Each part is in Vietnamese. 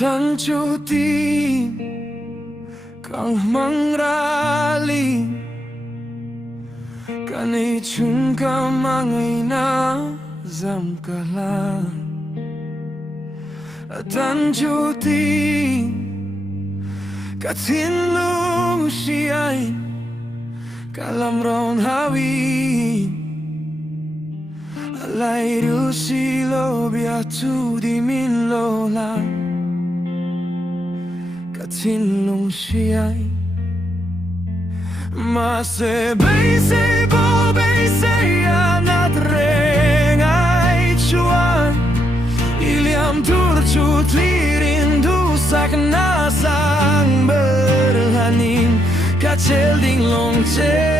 Tanjuti kang mangrali Kani chun ka mangai na zamkala Tanjuti katin lu siai kalam ron hawi Alai ru silo biatu di min lo la Katin lung siai Ma se bei bo bei se anat rengai chuan Iliam turcu tlirin du sak nasang berhanin Kacel ding long che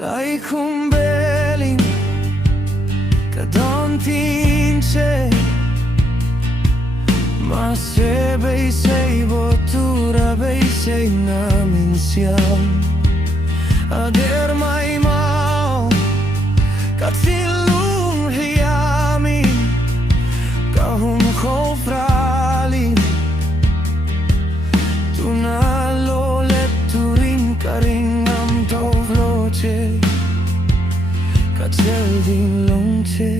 Lai kumbeling kadon tinche Mase bei sei botura bei sei namin siam Ader mai mau katilung hiami Kahum khofrali Tunalo leturin karing am tovloche Kacel ding long che